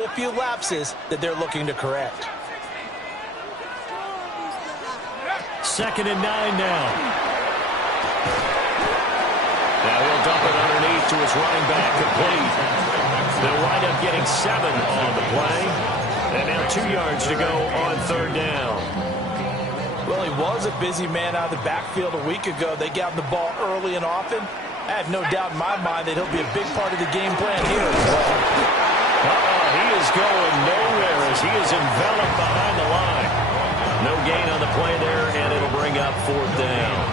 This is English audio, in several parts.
A few lapses that they're looking to correct. 2nd and 9 now. Now he'll dump it underneath to his running back, complete. They'll wind up getting 7 on the play. And now 2 yards to go on 3rd down. Well, he was a busy man out of the backfield a week ago. They got him the ball early and often. I have no doubt in my mind that he'll be a big part of the game plan here as well. He is going nowhere as he is enveloped behind the line. No gain on the play there, and it'll bring up 4th down.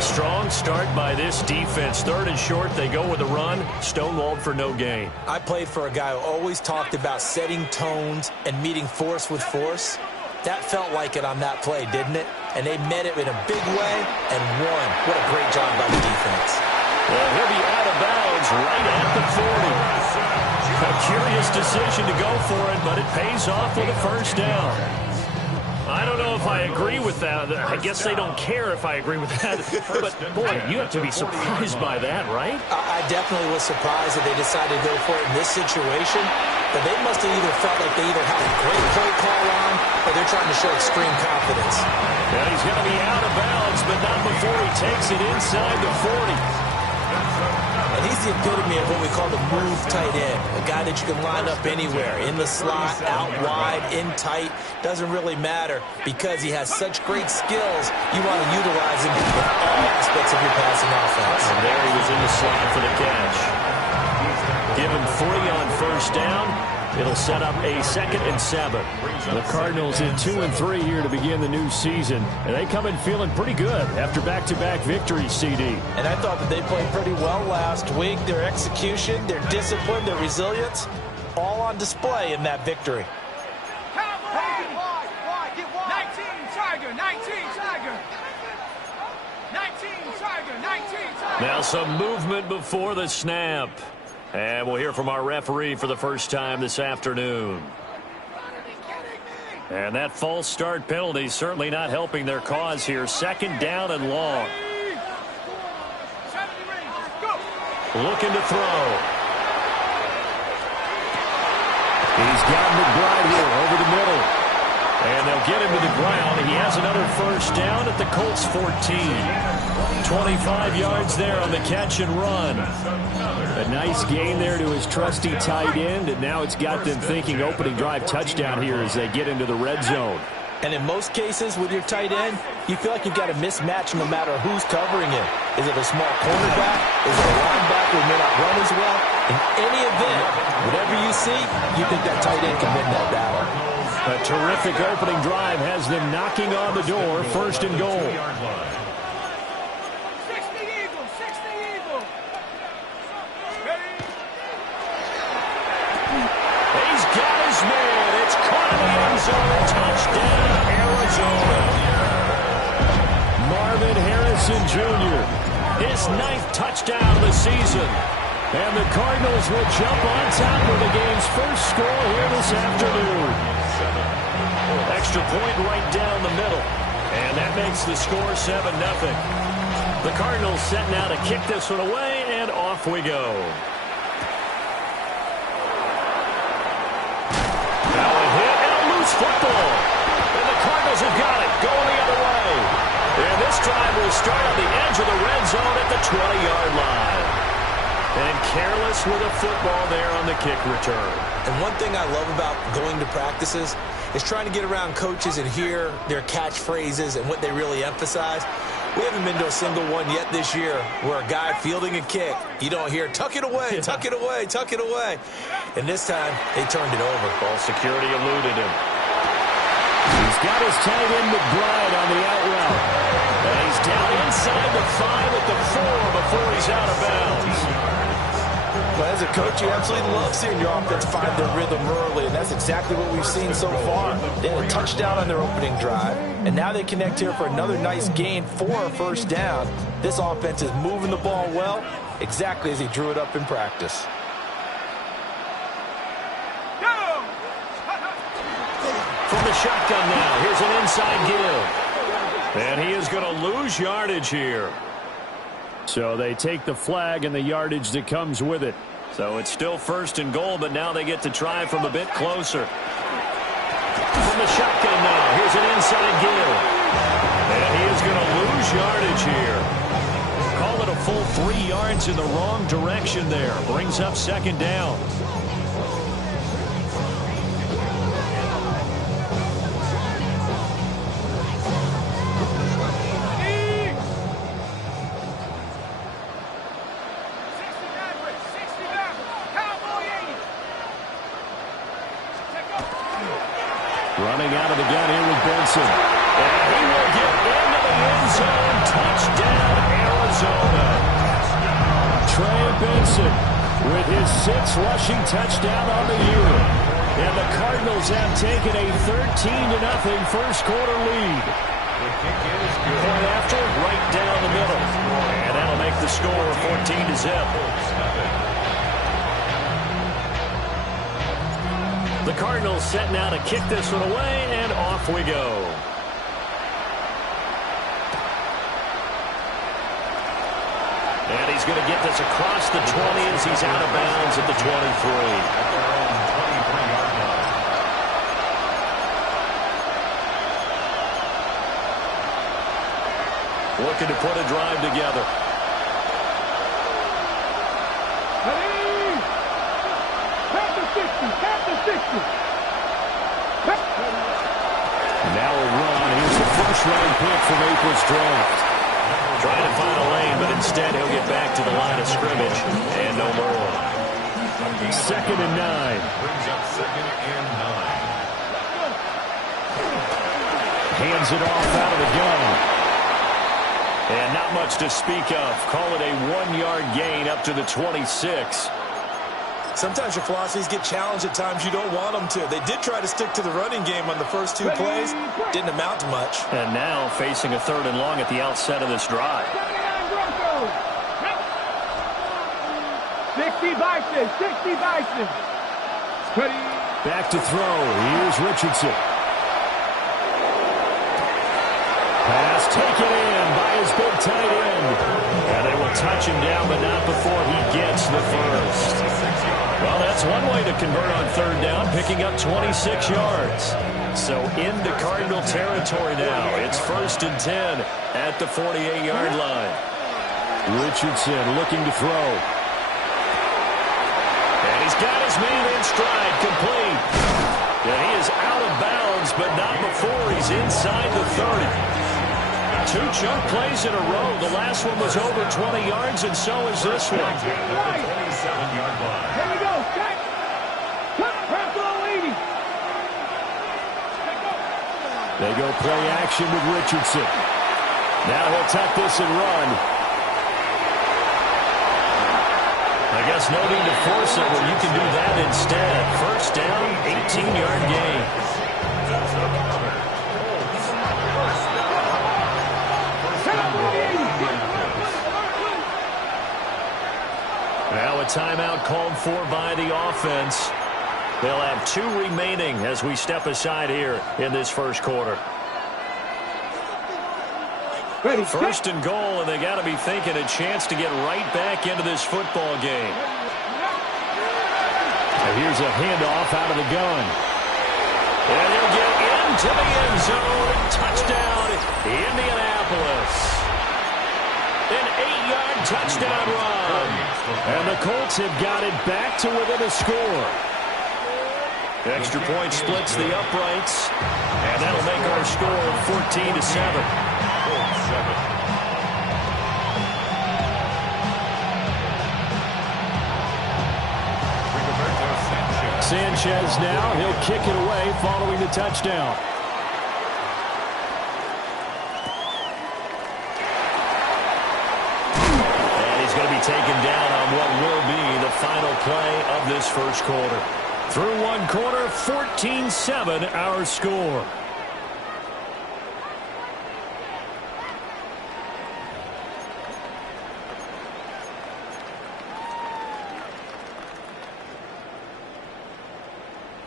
Strong start by this defense. 3rd and short, they go with a run. Stonewalled for no gain. I played for a guy who always talked about setting tones and meeting force with force. That felt like it on that play, didn't it? And they met it in a big way and won. What a great job by the defense. Well, he'll be out of bounds right at the 40. A curious decision to go for it, but it pays off with a 1st down. I don't know if I agree with that. I guess they don't care if I agree with that. But, boy, you have to be surprised by that, right? I definitely was surprised that they decided to go for it in this situation. But they must have either felt like they either had a great play call on or they're trying to show extreme confidence. Yeah, he's going to be out of bounds, but not before he takes it inside the 40. And he's the epitome of what we call the move tight end, a guy that you can line up anywhere, in the slot, out wide, in tight, doesn't really matter because he has such great skills. You want to utilize him in all aspects of your passing offense. And there he was in the slot for the catch. Give him 3 on 1st down. It'll set up a 2nd and 7. The Cardinals in 2 and 3 here to begin the new season. And they come in feeling pretty good after back-to-back victories, CD. And I thought that they played pretty well last week. Their execution, their discipline, their resilience, all on display in that victory. 19 Tiger, 19 Tiger. 19 Tiger, 19 Tiger. Now some movement before the snap. And we'll hear from our referee for the first time this afternoon. And that false start penalty certainly not helping their cause here. 2nd down and long. Looking to throw. He's got McBride here over the middle. And they'll get him to the ground. He has another 1st down at the Colts 14. 25 yards there on the catch and run. A nice gain there to his trusty tight end, and now it's got them thinking opening drive touchdown here as they get into the red zone. And in most cases with your tight end, you feel like you've got a mismatch no matter who's covering him. Is it a small cornerback? Is it a linebacker who may not run as well? In any event, whatever you see, you think that tight end can win that battle. A terrific opening drive has them knocking on the door, 1st and goal. 60 Eagles, 60 Eagles. He's got his man. It's caught in the end zone. Touchdown, Arizona. Marvin Harrison Jr., his 9th touchdown of the season. And the Cardinals will jump on top of the game's first score here this afternoon. Extra point right down the middle. And that makes the score 7-0. The Cardinals set now to kick this one away, and off we go. Now a hit and a loose football. And the Cardinals have got it, going the other way. And this drive will start on the edge of the red zone at the 20-yard line. And careless with a football there on the kick return. And one thing I love about going to practices is trying to get around coaches and hear their catchphrases and what they really emphasize. We haven't been to a single one yet this year where a guy fielding a kick, you don't hear, tuck it away, tuck it away, tuck it away. And this time, they turned it over. Ball security eluded him. He's got his tight end McBride on the out route. And he's down inside the 5 at the 4 before he's out of bounds. But as a coach, you absolutely love seeing your offense find their rhythm early, and that's exactly what we've seen so far. They had a touchdown on their opening drive, and now they connect here for another nice gain for a 1st down. This offense is moving the ball well, exactly as he drew it up in practice. From the shotgun now, here's an inside give. And he is going to lose yardage here. So they take the flag and the yardage that comes with it. So it's still 1st and goal, but now they get to try from a bit closer. From the shotgun now, here's an inside give. And he is going to lose yardage here. Call it a full 3 yards in the wrong direction there. Brings up 2nd down. Running out of the gun here with Benson. And he will get into the end zone. Touchdown, Arizona. Trey Benson with his 6th rushing touchdown on the year. And the Cardinals have taken a 13-0 first quarter lead. Point after, right down the middle. And that'll make the score 14-0. The Cardinals set now to kick this one away, and off we go. And he's going to get this across the 20 as he's out of bounds at the 23. Looking to put a drive together. Now a run. Here's the first-round pick from April's draft. Trying to find a lane, but instead he'll get back to the line of scrimmage and no more. 2nd and 9. Brings up 2nd and 9. Hands it off out of the gun. And not much to speak of. Call it a 1-yard gain up to the 26. Sometimes your philosophies get challenged at times you don't want them to. They did try to stick to the running game on the first 2 plays. Didn't amount to much. And now facing a 3rd and long at the outset of this drive. 60 Bison, 60 Bison. Back to throw. Here's Richardson. Pass taken in by his big tight end. And they will touch him down, but not before he gets the first. Well, that's one way to convert on 3rd down, picking up 26 yards. So into Cardinal territory now. It's 1st and 10 at the 48-yard line. Richardson looking to throw. And he's got his man in stride, complete. And he is out of bounds, but not before he's inside the 30. 2 chunk plays in a row. The last one was over 20 yards, and so is this one. 27-yard line. Here we go. Check. They go play action with Richardson. Now he'll tuck this and run. I guess no need to force it when you can do that instead. 1st down, 18-yard gain. Now a timeout called for by the offense. They'll have 2 remaining as we step aside here in this first quarter. Ready, 1st and goal, and they got to be thinking a chance to get right back into this football game. And here's a handoff out of the gun. And he'll get into the end zone. Touchdown, Indianapolis. An 8-yard touchdown run. And the Colts have got it back to within a score. Extra point splits the uprights. And that'll make our score 14-7. Sanchez now. He'll kick it away following the touchdown. And he's going to be taken down on what will be the final play of this first quarter. Through one quarter, 14-7 our score.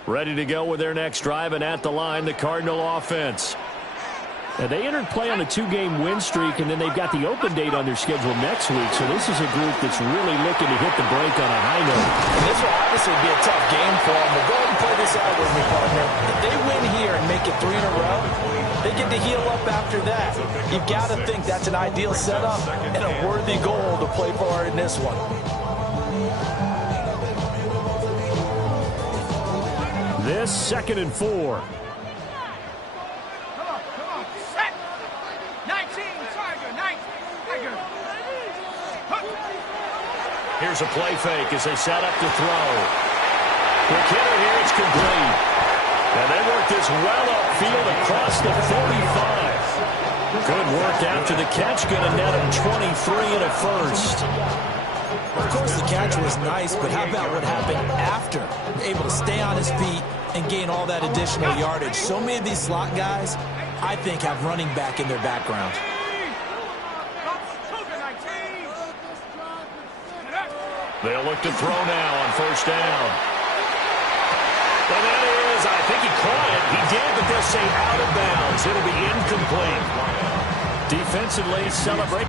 Ready to go with their next drive, and at the line, the Cardinal offense. They entered play on a 2-game win streak, and then they've got the open date on their schedule next week. So this is a group that's really looking to hit the break on a high note. And this will obviously be a tough game for them. Well, go ahead and play this out with me, partner. If they win here and make it 3 in a row, they get to heal up after that. You've got to think that's an ideal setup and a worthy goal to play for in this one. This 2nd and 4. Here's a play fake as they set up to throw. Quick hitter here, it's complete. And they work this well upfield across the 45. Good work after the catch, going to net him 23 and a first. Of course, the catch was nice, but how about what happened after? Able to stay on his feet and gain all that additional yardage. So many of these slot guys, I think, have running back in their background. They'll look to throw now on 1st down. And that is, I think he caught it. He did, but they'll say out of bounds. It'll be incomplete. Defensively, celebrate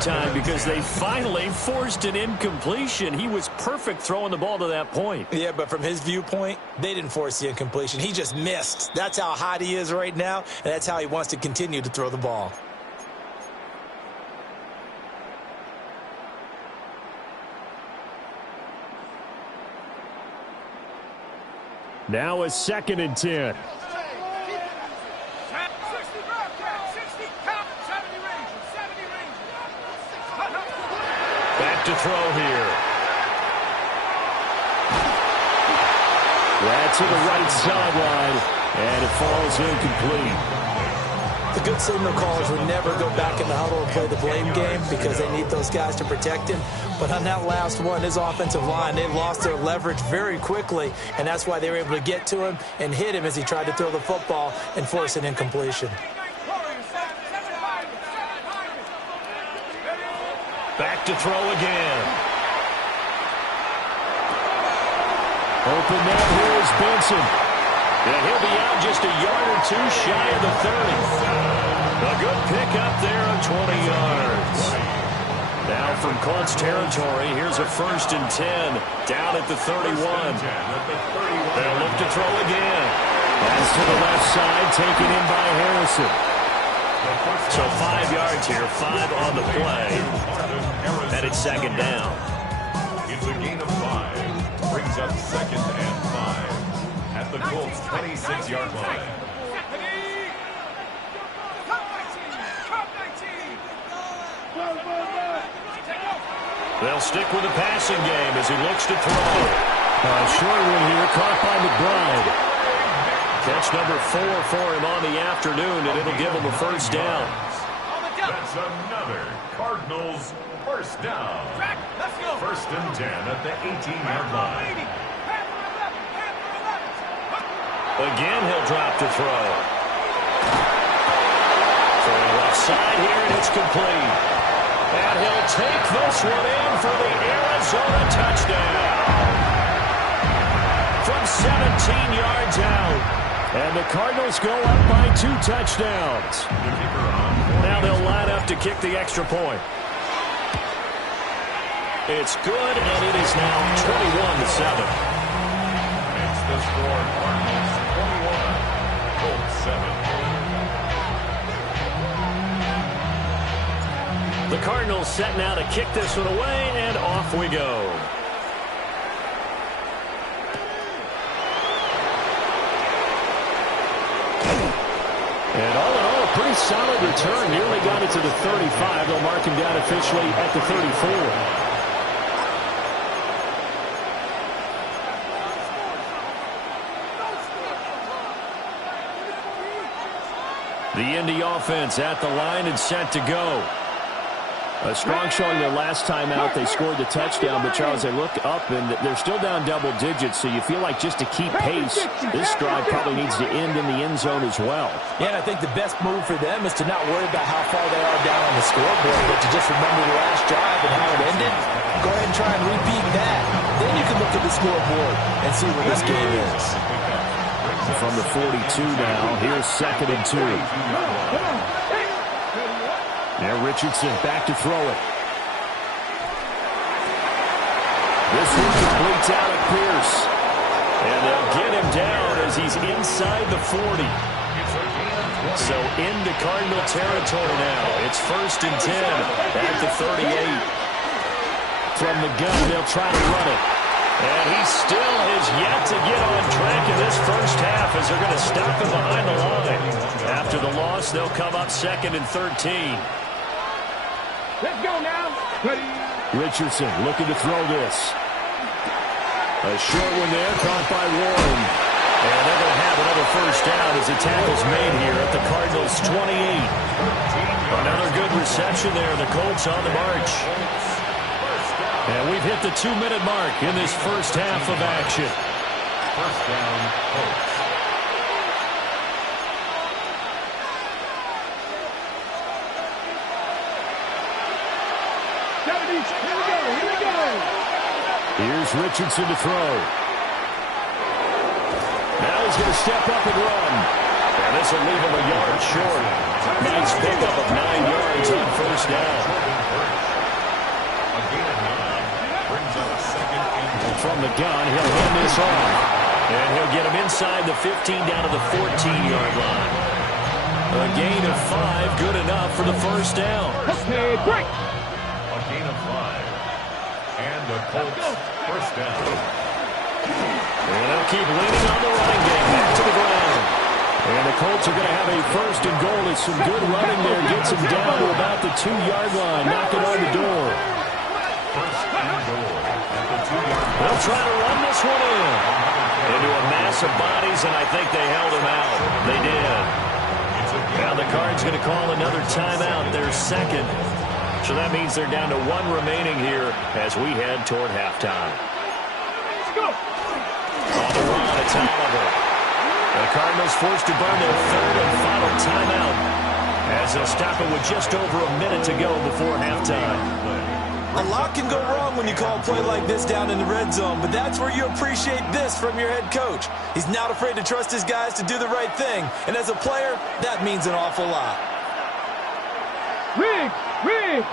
time because they finally forced an incompletion. He was perfect throwing the ball to that point. Yeah, but from his viewpoint, they didn't force the incompletion. He just missed. That's how hot he is right now, and that's how he wants to continue to throw the ball. Now a 2nd and 10. Back to throw here. That's to the right sideline, and it falls incomplete. The good signal callers would never go back in the huddle and play the blame game because they need those guys to protect him. But on that last one, his offensive line, they lost their leverage very quickly, and that's why they were able to get to him and hit him as he tried to throw the football and force an incompletion. Back to throw again. Open man, here is Benson. And he'll be out just a yard or two shy of the 30. A good pick up there of 20 yards. Now from Colts territory, here's a 1st and 10 down at the 31. They'll look to throw again. Pass to the left side, taken in by Harrison. So 5 yards here, 5 on the play. And it's 2nd down. It's a gain of 5. Brings up 2nd and 5 at the Colts 26-yard line. They'll stick with the passing game as he looks to throw. Short one here, caught by McBride. Catch number 4 for him on the afternoon, and it'll give him a 1st down. That's another Cardinals 1st down. 1st and 10 at the 18-yard line. Again, he'll drop to throw. Throwing left side here, and it's complete. And he'll take this one in for the Arizona touchdown. From 17 yards out. And the Cardinals go up by 2 touchdowns. Now they'll line up to kick the extra point. It's good, and it is now 21-7. Makes the score Cardinals 21, Colts 7. The Cardinals set now to kick this one away, and off we go. And all in all, a pretty solid return. Nearly got it to the 35. They'll mark him down officially at the 34. The Indy offense at the line and set to go. A strong showing their last time out. They scored the touchdown, but Charles, they look up and they're still down double digits, so you feel like just to keep pace, this drive probably needs to end in the end zone as well. Yeah, and I think the best move for them is to not worry about how far they are down on the scoreboard, but to just remember the last drive and how it ended. Go ahead and try and repeat that. Then you can look at the scoreboard and see where this game is. from the 42 now. Here's 2nd and 2. Now Richardson back to throw it. This one completes out at Pierce. And they'll get him down as he's inside the 40. So into Cardinal territory now. It's 1st and 10 at the 38. From the gun, they'll try to run it. And he still has yet to get on track in this first half as they're going to stop him behind the line. After the loss, they'll come up 2nd and 13. Let's go now. Richardson looking to throw this. A short one there, caught by Warren. And they're going to have another first down as the tackle's made here at the Cardinals' 28. Another good reception there. The Colts on the march. And we've hit the 2-minute mark in this first half of action. First down, Colts. Here we go. Here's Richardson to throw. Now he's going to step up and run. And this will leave him a yard short. Nice pickup of 9 yards on first down. A gain of 9 brings up 2nd and 1. From the gun, he'll hand this off. And he'll get him inside the 15 down to the 14-yard line. A gain of 5, good enough for the first down. Okay, break. A gain of 5. And the Colts first down. And they'll keep leaning on the running game back to the ground. And the Colts are going to have a 1st and goal. It's some good running there. Gets him down to about the 2-yard line. Knocking on the door. First and goal at the 2-yard line. They'll try to run this one in. Into a mass of bodies, and I think they held him out. They did. Now the Cards going to call another timeout. Their 2nd. So that means they're down to 1 remaining here as we head toward halftime. Let's go. On the run, it's Oliver. The Cardinals forced to burn their 3rd and final timeout as they'll stop it with just over a minute to go before halftime. A lot can go wrong when you call a play like this down in the red zone, but that's where you appreciate this from your head coach. He's not afraid to trust his guys to do the right thing, and as a player, that means an awful lot. Riggs.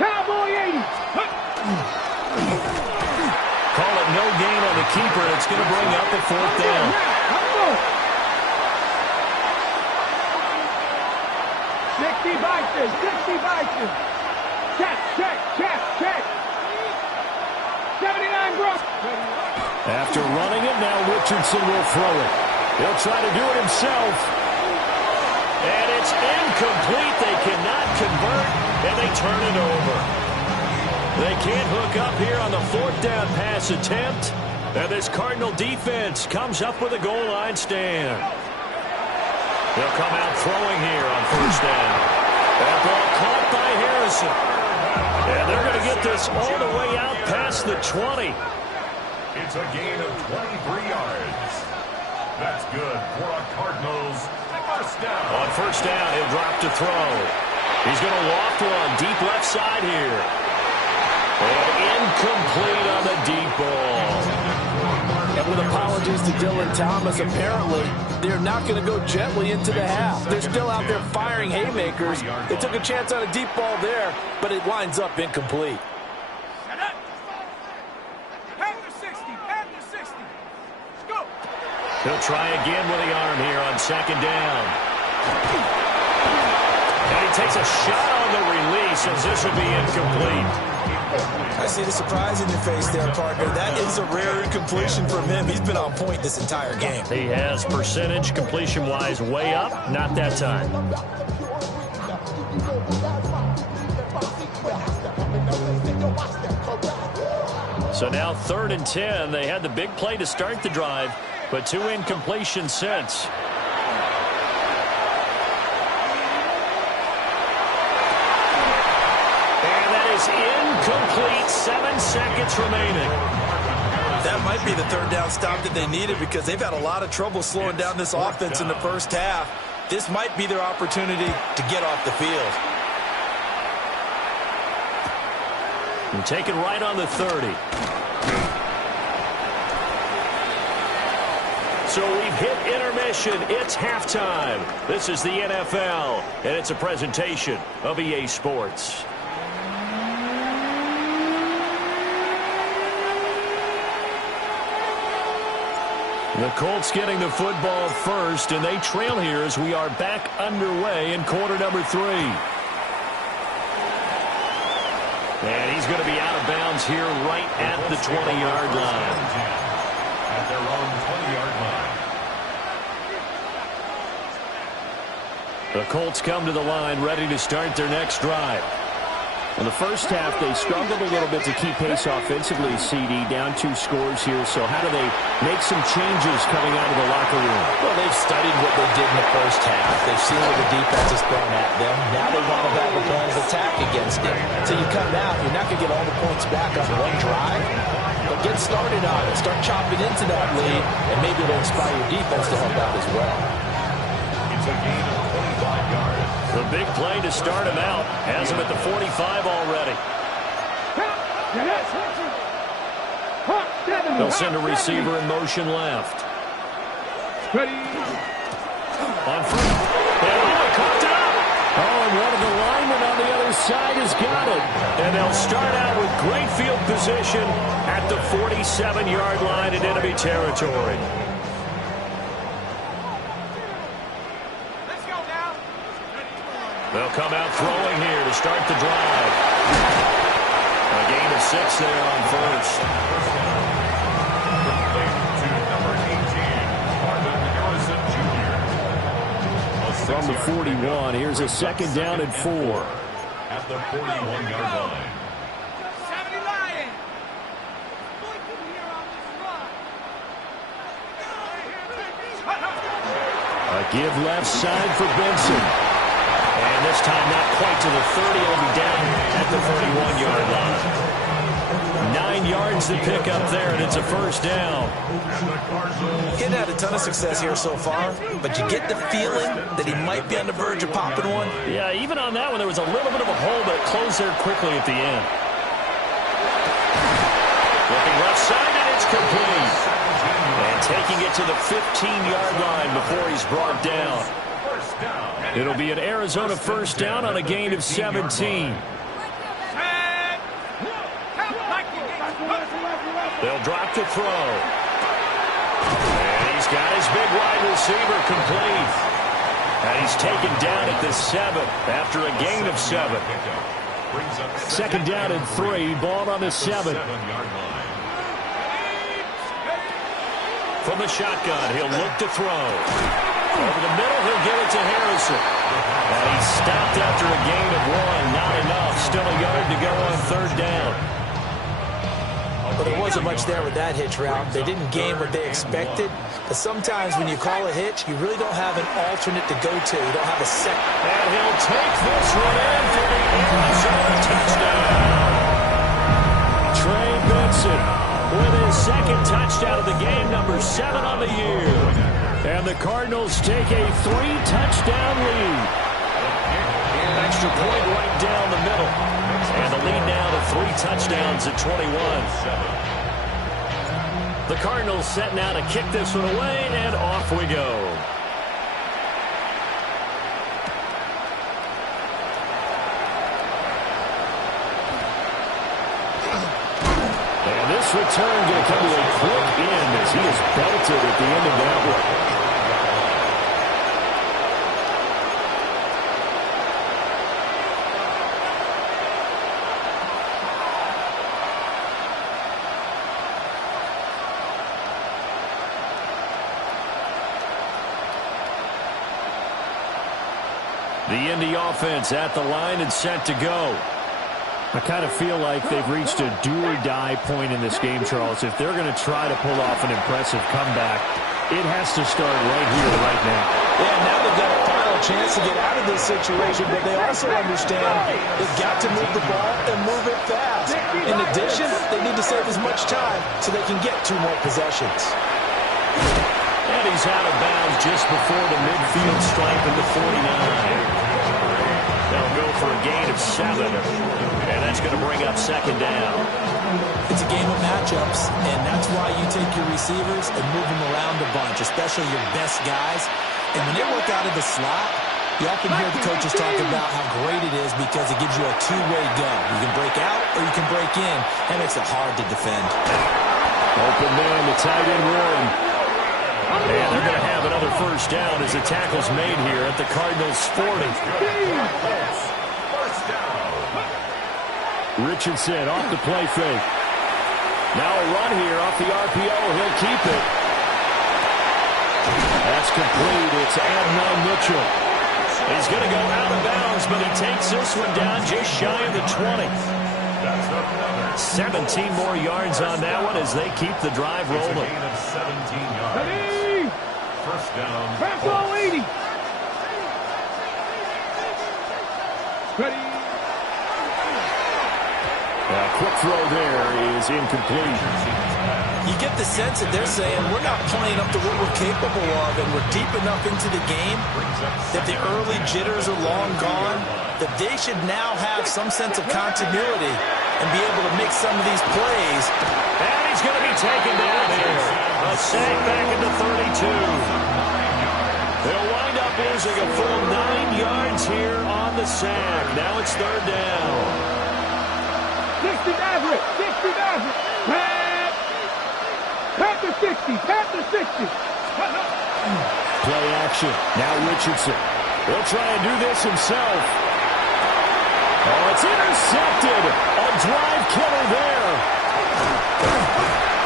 Cowboy 80. Call it no gain on the keeper, and it's going to bring up a 4th down. 60 Bison. Check. 79 Brook. After running it, now Richardson will throw it. He'll try to do it himself. And it's incomplete. They cannot convert, and they turn it over. They can't hook up here on the 4th down pass attempt. And this Cardinal defense comes up with a goal line stand. They'll come out throwing here on first down. That ball caught by Harrison. And they're going to get this all the way out past the 20. It's a gain of 23 yards. That's good for a Cardinals first down. On first down, he'll drop to throw. He's going to loft one deep left side here. And incomplete on the deep ball. And with apologies to Dylan Thomas, apparently they're not going to go gently into the half. They're still out there firing haymakers. They took a chance on a deep ball there, but it winds up incomplete. He'll try again with the arm here on 2nd down. And he takes a shot on the release as this will be incomplete. I see the surprise in your face there, partner. That is a rare incompletion from him. He's been on point this entire game. He has percentage completion-wise way up. Not that time. So now 3rd and 10. They had the big play to start the drive, but 2 incompletions since. Incomplete, 7 seconds remaining. That might be the 3rd down stop that they needed because they've had a lot of trouble slowing down this offense in the first half. This might be their opportunity to get off the field. And taken right on the 30. So we've hit possession. It's halftime. This is the NFL, and it's a presentation of EA Sports. The Colts getting the football first, and they trail here as we are back underway in quarter number 3. And he's going to be out of bounds here right at the 20-yard line. At their own 20-yard line. The Colts come to the line ready to start their next drive. In the first half, they struggled a little bit to keep pace offensively, CD, down 2 scores here. So how do they make some changes coming out of the locker room? Well, they've studied what they did in the first half. They've seen what the defense has thrown at them. Now they want to have a plan of attack against it. So you come out, you're not going to get all the points back on one drive, but get started on it. Start chopping into that lead, and maybe it'll inspire your defense to help out as well. It's a gain of 25 yards. The big play to start him out. Has him at the 45 already. They'll send a receiver in motion left. Ready. On front. And caught up. Oh, and one of the linemen on the other side has got it. And they'll start out with great field position at the 47-yard line in enemy territory. They'll come out throwing here to start the drive. A gain of 6 there on first. To number 18, Marvin Harrison Jr. From the 41, here's a second down and 4. At the 41-yard line. 70 Lions. A give left side for Benson. And this time not quite to the 30. It'll be down at the 31-yard line. 9 yards to pick up there, and it's a first down. He hadn't had a ton of success here so far, but you get the feeling that he might be on the verge of popping one. Yeah, even on that one, there was a little bit of a hole, but it closed there quickly at the end. Looking left side, and it's complete. And taking it to the 15-yard line before he's brought down. It'll be an Arizona first down on a gain of 17. They'll drop to throw. And he's got his big wide receiver complete. And he's taken down at the 7 after a gain of 7. Second down and 3, ball on the 7. From the shotgun, he'll look to throw. Over the middle, he'll give it to Harrison. And he's stopped after a gain of 1. Not enough. Still a yard to go on third down. Well, there wasn't much there with that hitch route. They didn't gain what they expected. But sometimes when you call a hitch, you really don't have an alternate to go to. You don't have a second. And he'll take this one in for the Arizona touchdown. Trey Benson with his second touchdown of the game, number 7 on the year. And the Cardinals take a 3-touchdown lead. An extra point right down the middle. And the lead now to 3 touchdowns at 21. The Cardinals set now to kick this one away, and off we go. And this return going to come to a quick end as he is belted at the end of that one. The Indy offense at the line and set to go. I kind of feel like they've reached a do-or-die point in this game, Charles. If they're going to try to pull off an impressive comeback, it has to start right here, right now. Yeah, now they've got a final chance to get out of this situation, but they also understand they've got to move the ball and move it fast. In addition, they need to save as much time so they can get 2 more possessions. And he's out of bounds just before the midfield stripe at the 49. They'll go for a gain of 7. And that's going to bring up second down. It's a game of matchups, and that's why you take your receivers and move them around a bunch, especially your best guys. And when they work out of the slot, you often hear the coaches talk about how great it is because it gives you a two-way go. You can break out or you can break in, and it makes it hard to defend. Open man, the tight end Warren. And they're going to have another first down as the tackle's made here at the Cardinals 40. Richardson off the play fake. Now a run here off the RPO. He'll keep it. That's complete. It's Adnan Mitchell. He's going to go out of bounds, but he takes this one down just shy of the 20. 17 more yards on that one as they keep the drive rolling. Gain of 17 yards. First down. Pass all 80. Ready. A quick throw there is incomplete. You get the sense that they're saying we're not playing up to what we're capable of, and we're deep enough into the game that the early jitters are long gone, that they should now have some sense of continuity and be able to make some of these plays. And he's going to be taken down here. A sack back into 32. They'll wind up losing a full 9 yards here on the sack. Now it's third down. 60 Maverick. 60 Maverick. Panther 60. Panther 60. Play action. Now Richardson. He'll try and do this himself. Oh, it's intercepted. A drive killer there.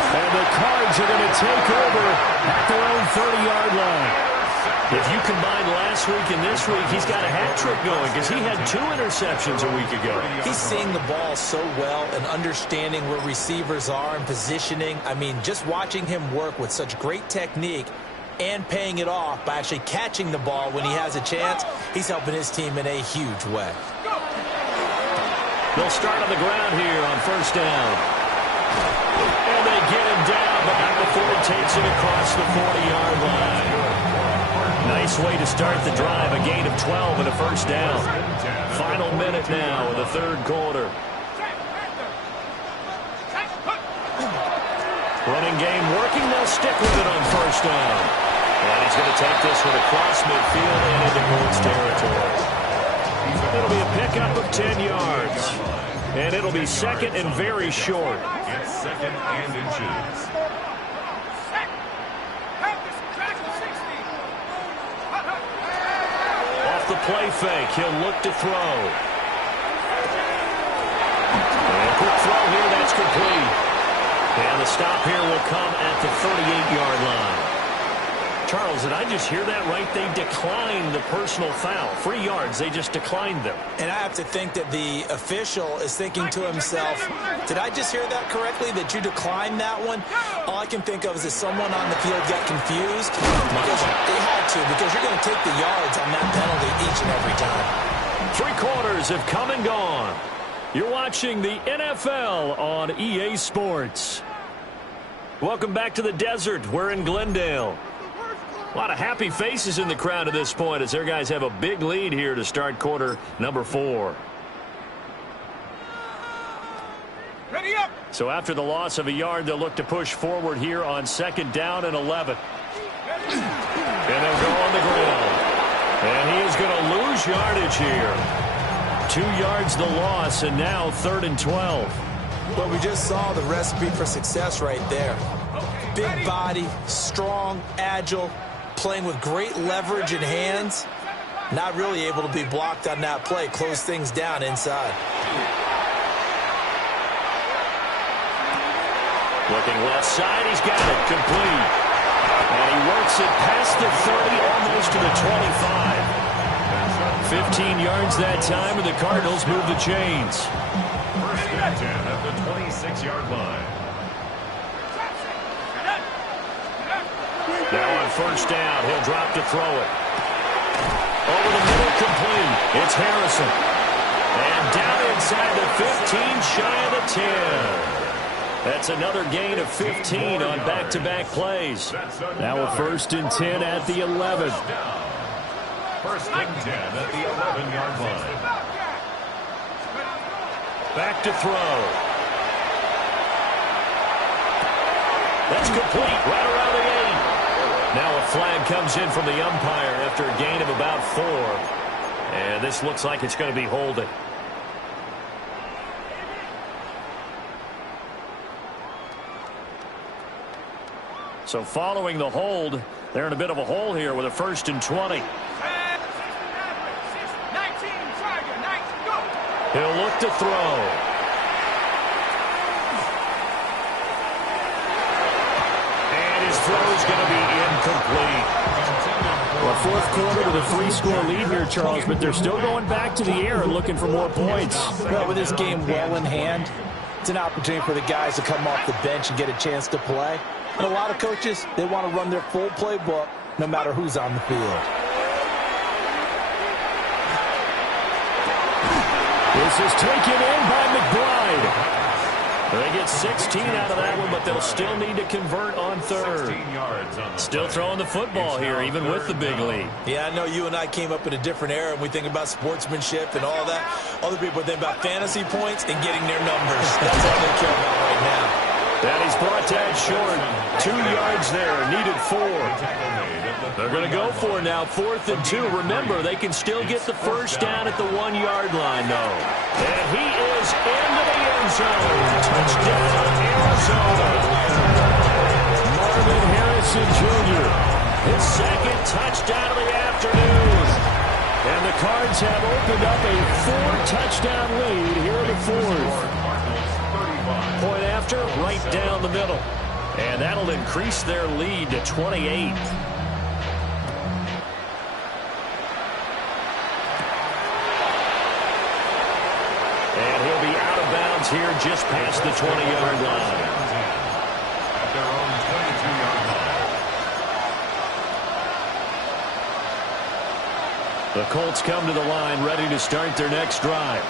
And the Cards are going to take over at their own 30-yard line. If you combine last week and this week, he's got a hat trick going because he had 2 interceptions a week ago. He's seeing the ball so well and understanding where receivers are and positioning. I mean, just watching him work with such great technique and paying it off by actually catching the ball when he has a chance, he's helping his team in a huge way. They'll start on the ground here on first down. And they get him down, but not before he takes it across the 40-yard line. Nice way to start the drive, a gain of 12 and a first down. Final minute now of the third quarter. Running game working, they'll stick with it on first down. And he's going to take this one across midfield and into Colts territory. It'll be a pickup of 10 yards. And it'll be second and very short. It's second and inches. Off the play fake, he'll look to throw. And a quick throw here, that's complete. And the stop here will come at the 38-yard line. Charles, did I just hear that right? They declined the personal foul. 3 yards, they just declined them. And I have to think that the official is thinking to himself, did I just hear that correctly, that you declined that one? All I can think of is that someone on the field got confused because they had to, because you're going to take the yards on that penalty each and every time. 3 quarters have come and gone. You're watching the NFL on EA Sports. Welcome back to the desert. We're in Glendale. A lot of happy faces in the crowd at this point as their guys have a big lead here to start quarter number 4. Ready up. So after the loss of a yard, they'll look to push forward here on second down and 11. And they'll go on the ground. And he is going to lose yardage here. 2 yards the loss, and now 3rd and 12. Well, we just saw the recipe for success right there. Big body, strong, agile, playing with great leverage in hands. Not really able to be blocked on that play. Close things down inside. Looking left side, he's got it complete. And he works it past the 30, almost to the 25. 15 yards that time, and the Cardinals move the chains. First and 10 at the 26-yard line. Now on first down, he'll drop to throw it. Over the middle, complete. It's Harrison. And down inside the 15, shy of the 10. That's another gain of 15 on back-to-back plays. Now a 1st and 10 at the 11. First and 10 at the 11-yard line. Back to throw. That's complete right around the 8. Now a flag comes in from the umpire after a gain of about 4. And this looks like it's going to be holding. So following the hold, they're in a bit of a hole here with a 1st and 20. He'll look to throw. And his throw is going to be incomplete. Well, fourth quarter with a 3-score lead here, Charles, but they're still going back to the air and looking for more points. Well, with this game well in hand, it's an opportunity for the guys to come off the bench and get a chance to play. And a lot of coaches, they want to run their full playbook no matter who's on the field. This is taken in by McBride. They get 16 out of that one, but they'll still need to convert on 3rd. Still throwing the football here, even with the big lead. Yeah, I know you and I came up in a different era, and we think about sportsmanship and all that. Other people think about fantasy points and getting their numbers. That's all they care about right now. That he's brought down short. 2 yards there, needed 4. They're going to go for it now, 4th and 2. Remember, they can still get the first down at the 1-yard line, though. And he is into the end zone. Touchdown, Arizona. Marvin Harrison Jr., his 2nd touchdown of the afternoon. And the Cards have opened up a 4-touchdown lead here in the 4th. Point after, right down the middle. And that'll increase their lead to 28. And he'll be out of bounds here just past the 20-yard line. At their own 22-yard line. The Colts come to the line ready to start their next drive.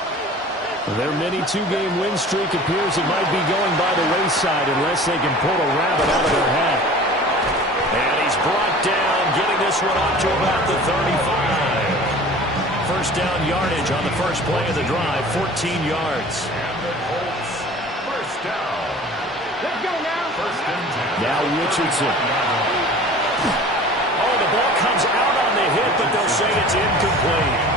Their mini 2-game win streak appears it might be going by the wayside unless they can pull a rabbit out of their hat. And he's brought down, getting this one up to about the 35. First down yardage on the first play of the drive, 14 yards. And the Colts, first down. Let's go now. First and 10. Now Richardson. Oh, the ball comes out on the hit, but they'll say it's incomplete.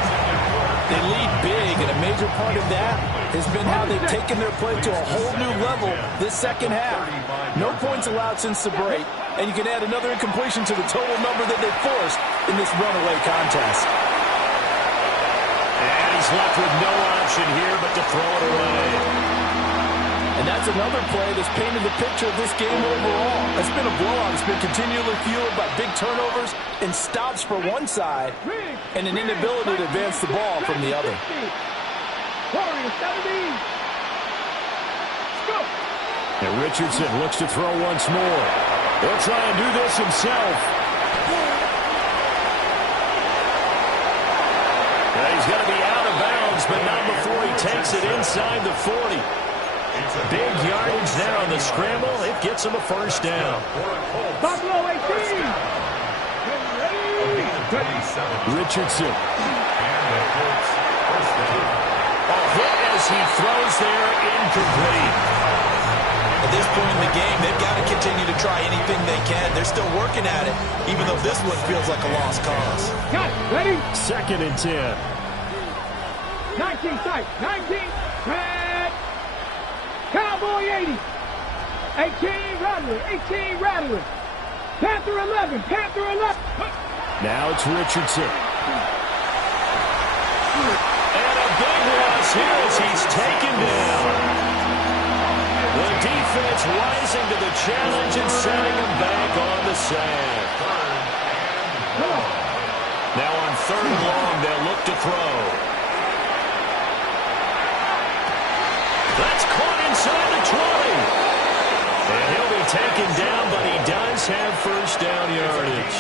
They lead big, and a major part of that has been how they've taken their play to a whole new level this second half. No points allowed since the break, and you can add another incompletion to the total number that they forced in this runaway contest. And he's left with no option here but to throw it away. And that's another play that's painted the picture of this game overall. It's been a blowout. It's been continually fueled by big turnovers and stops for one side and an inability to advance the ball from the other. And Richardson looks to throw once more. He'll try and do this himself. Now he's going to be out of bounds, but not before he takes it inside the 40. Big yardage there on the scramble. It gets him a first down. Buffalo 18. Richardson. A hit as he throws there, incomplete. At this point in the game, they've got to continue to try anything they can. They're still working at it, even though this one feels like a lost cause. Got it. Ready? 2nd and 10. 19 sight. 19. Red. Cowboy 80. 18 Rattler. 18 Rattler. Panther 11. Panther 11. Now it's Richardson. And a big loss here as he's taken down. The defense rising to the challenge and sending him back on the sack. Now on 3rd and long, they'll look to throw. That's caught inside the 20. And he'll be taken down, but he does have first down yardage.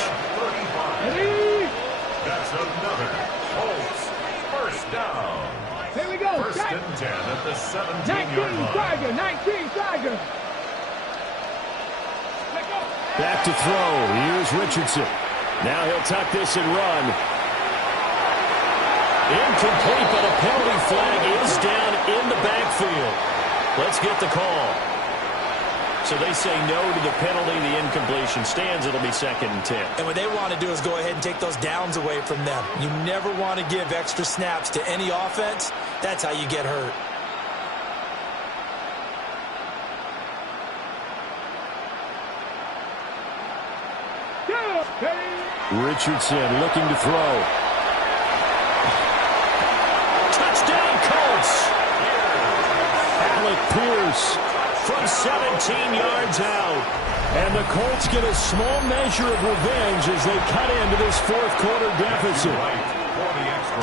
That's another Colts first down. Here we go. First and 10 at the 17-yard 19 line. Tiger. 19 Tiger. Let go. Back to throw. Here's Richardson. Now he'll tuck this and run. Incomplete, but a penalty flag is down in the backfield. Let's get the call. So they say no to the penalty. The incompletion stands. It'll be 2nd and 10. And what they want to do is go ahead and take those downs away from them. You never want to give extra snaps to any offense. That's how you get hurt. Richardson looking to throw. Touchdown, Colts. Alec Pierce from 17 yards out. And the Colts get a small measure of revenge as they cut into this 4th quarter deficit.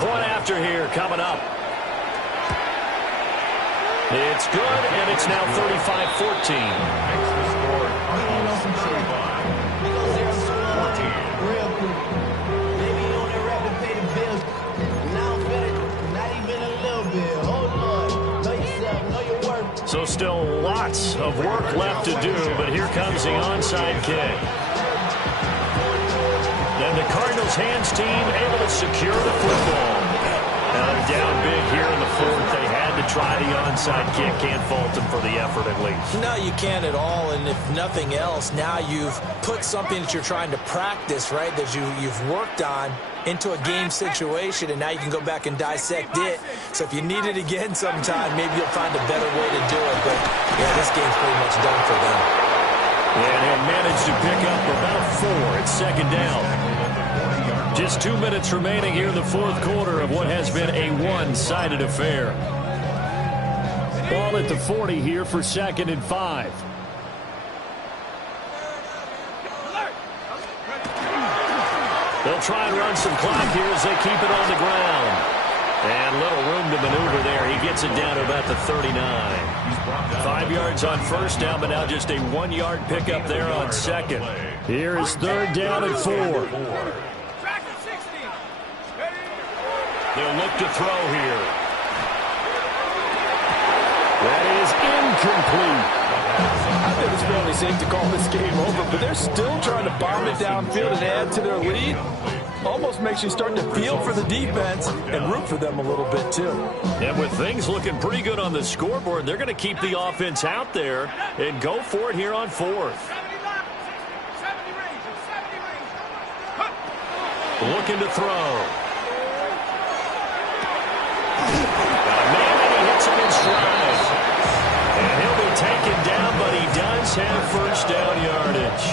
Point after here coming up. It's good, and it's now 35-14. So still lots of work left to do, but here comes the onside kick. Then the Cardinals hands team able to secure the football. Now they're down big here in the 4th. They had to try the onside kick. Can't fault them for the effort at least. No, you can't at all, and if nothing else, now you've put something that you're trying to practice, right, that you've worked on into a game situation, and now you can go back and dissect it. So if you need it again sometime, maybe you'll find a better way to do it. But, yeah, this game's pretty much done for them. And they managed to pick up about 4. It's 2nd down. Just 2 minutes remaining here in the 4th quarter of what has been a one-sided affair. Ball at the 40 here for 2nd and 5. They'll try and run some clock here as they keep it on the ground. And little room to maneuver there. He gets it down to about the 39. 5 yards on 1st down, but now just a 1-yard pickup there on 2nd. Here is 3rd down and 4. They'll look to throw here. That is incomplete. I think it's fairly safe to call this game over, but they're still trying to bomb it downfield and add to their lead. Almost makes you start to feel for the defense and root for them a little bit, too. And with things looking pretty good on the scoreboard, they're going to keep the offense out there and go for it here on 4th. Looking to throw. Got a man, and he hits him in stride. And he'll be taken down, but he does have 1st down yardage.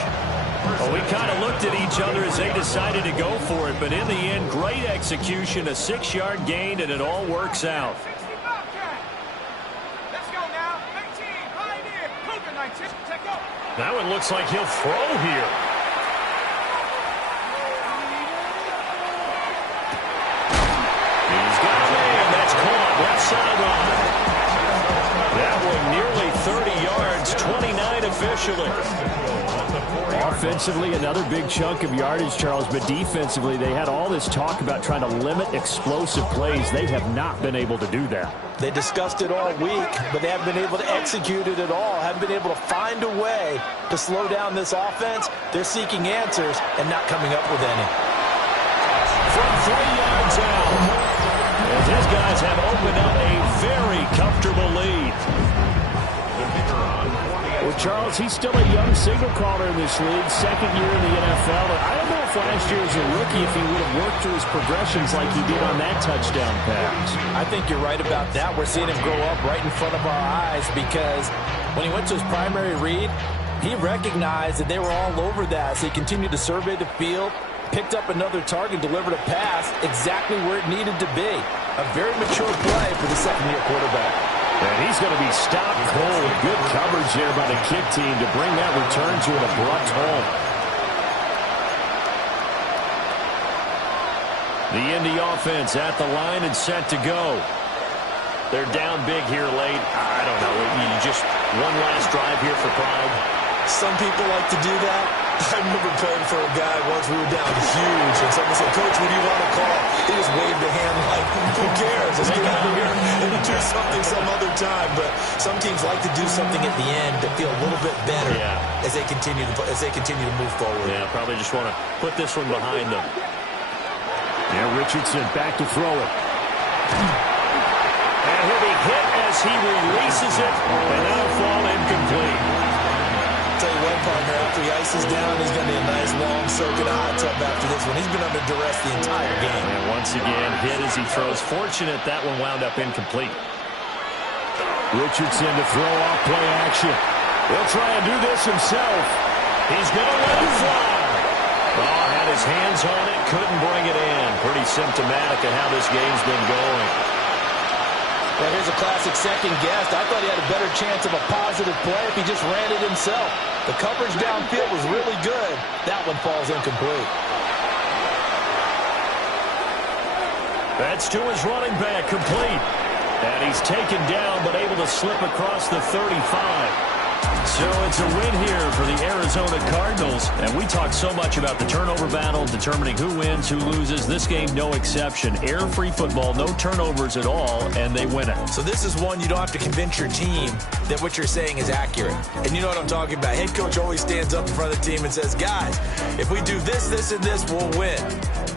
Well, we kind of looked at each other as they decided to go for it, but in the end, great execution, a 6-yard gain, and it all works out. That one looks like he'll throw here. He's got a man. That's caught. Left sideline. That one nearly 30 yards, 29 officially. Offensively, another big chunk of yardage, Charles, but defensively, they had all this talk about trying to limit explosive plays. They have not been able to do that. They discussed it all week, but they haven't been able to execute it at all, haven't been able to find a way to slow down this offense. They're seeking answers and not coming up with any. From 3 yards out, and his guys have opened up a very comfortable lead. Well, Charles, he's still a young signal caller in this league, 2nd year in the NFL. And I don't know if last year as a rookie, if he would have worked through his progressions like he did on that touchdown pass. I think you're right about that. We're seeing him grow up right in front of our eyes because when he went to his primary read, he recognized that they were all over that. So he continued to survey the field, picked up another target, delivered a pass exactly where it needed to be. A very mature play for the 2nd-year quarterback. And he's going to be stopped cold. Good coverage there by the kick team to bring that return to an abrupt halt. The Indy offense at the line and set to go. They're down big here late. I don't know. You just one last drive here for pride. Some people like to do that. I remember playing for a guy once. We were down huge, and someone said, "Coach, what do you want to call?" He just waved a hand like, "Who cares? Let's get out of here and do something some other time." But some teams like to do something at the end to feel a little bit better as they continue to move forward. Yeah, probably just want to put this one behind them. Yeah, Richardson back to throw it. And he'll be hit as he releases it, and that'll fall incomplete. Tell you what, partner, after he ices down, he's going to need a nice long soak in a hot tub after this one. He's been under duress the entire game. And once again, hit as he throws. Fortunate that one wound up incomplete. Richardson to throw off play action. He'll try and do this himself. He's going to let it fly. Oh, had his hands on it, couldn't bring it in. Pretty symptomatic of how this game's been going. Well, here's a classic second guess. I thought he had a better chance of a positive play if he just ran it himself. The coverage downfield was really good. That one falls incomplete. That's to his running back, complete. And he's taken down, but able to slip across the 35. So it's a win here for the Arizona Cardinals. And we talk so much about the turnover battle, determining who wins, who loses. This game, no exception. Error-free football, no turnovers at all, and they win it. So this is one you don't have to convince your team that what you're saying is accurate. And you know what I'm talking about. Head coach always stands up in front of the team and says, guys, if we do this, this, and this, we'll win.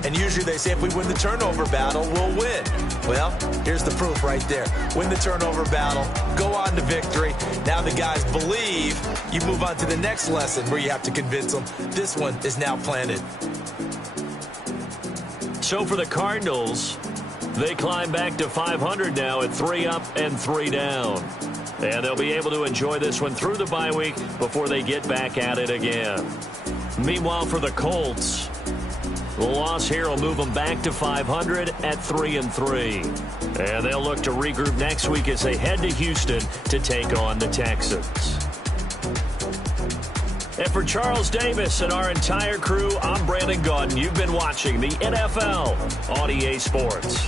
And usually they say if we win the turnover battle, we'll win. Well, here's the proof right there. Win the turnover battle, go on to victory. Now the guys believe. You move on to the next lesson where you have to convince them. This one is now planted. So for the Cardinals, they climb back to 500 now at 3 up and 3 down. And they'll be able to enjoy this one through the bye week before they get back at it again. Meanwhile, for the Colts, the loss here will move them back to 500 at 3 and 3. And they'll look to regroup next week as they head to Houston to take on the Texans. And for Charles Davis and our entire crew, I'm Brandon Gaudin. You've been watching the NFL on EA Sports.